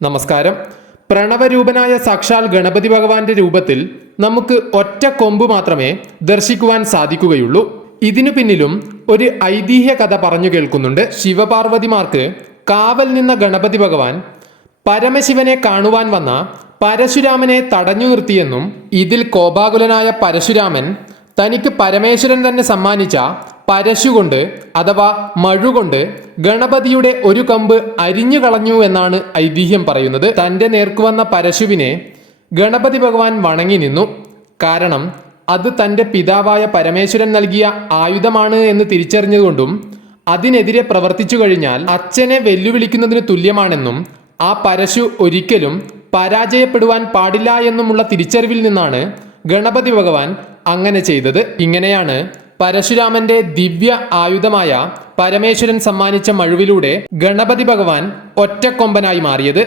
നമസ്കാരം. പ്രണവരൂപനായ സാക്ഷാൽ ഗണപതി ഭഗവാന്റെ രൂപത്തിൽ നമുക്ക് ഒറ്റ കൊമ്പ് മാത്രമേ ദർശിക്കുവാൻ സാധിക്കുകയുള്ളൂ. ഇതിനു പിന്നിലും ഒരു ഐതിഹ്യ കഥ പറഞ്ഞു കേൾക്കുന്നുണ്ട്. ശിവപാർവതിമാർക്ക് കാവൽ നിന്ന ഗണപതി ഭഗവാൻ പരമശിവനെ കാണുവാൻ വന്ന പരശുരാമനെ തടഞ്ഞു നിർത്തിയെന്നും ഇതിൽ കോപാകുലനായ പരശുരാമൻ തനിക്ക് പരമേശ്വരൻ തന്നെ സമ്മാനിച്ച പരശുകൊണ്ട് അഥവാ മഴുകൊണ്ട് ഗണപതിയുടെ ഒരു കമ്പ് അരിഞ്ഞു കളഞ്ഞു എന്നാണ് ഐതിഹ്യം പറയുന്നത്. തൻ്റെ നേർക്ക് വന്ന പരശുവിനെ ഗണപതി ഭഗവാൻ വണങ്ങി നിന്നു. കാരണം അത് തൻ്റെ പിതാവായ പരമേശ്വരൻ നൽകിയ ആയുധമാണ് എന്ന് തിരിച്ചറിഞ്ഞതുകൊണ്ടും അതിനെതിരെ പ്രവർത്തിച്ചു കഴിഞ്ഞാൽ അച്ഛനെ വെല്ലുവിളിക്കുന്നതിന് തുല്യമാണെന്നും ആ പരശു ഒരിക്കലും പരാജയപ്പെടുവാൻ പാടില്ല എന്നുമുള്ള തിരിച്ചറിവിൽ നിന്നാണ് ഗണപതി ഭഗവാൻ അങ്ങനെ ചെയ്തത്. ഇങ്ങനെയാണ് പരശുരാമന്റെ ദിവ്യ ആയുധമായ പരമേശ്വരൻ സമ്മാനിച്ച മഴുവിലൂടെ ഗണപതി ഭഗവാൻ ഒറ്റക്കൊമ്പനായി മാറിയത്.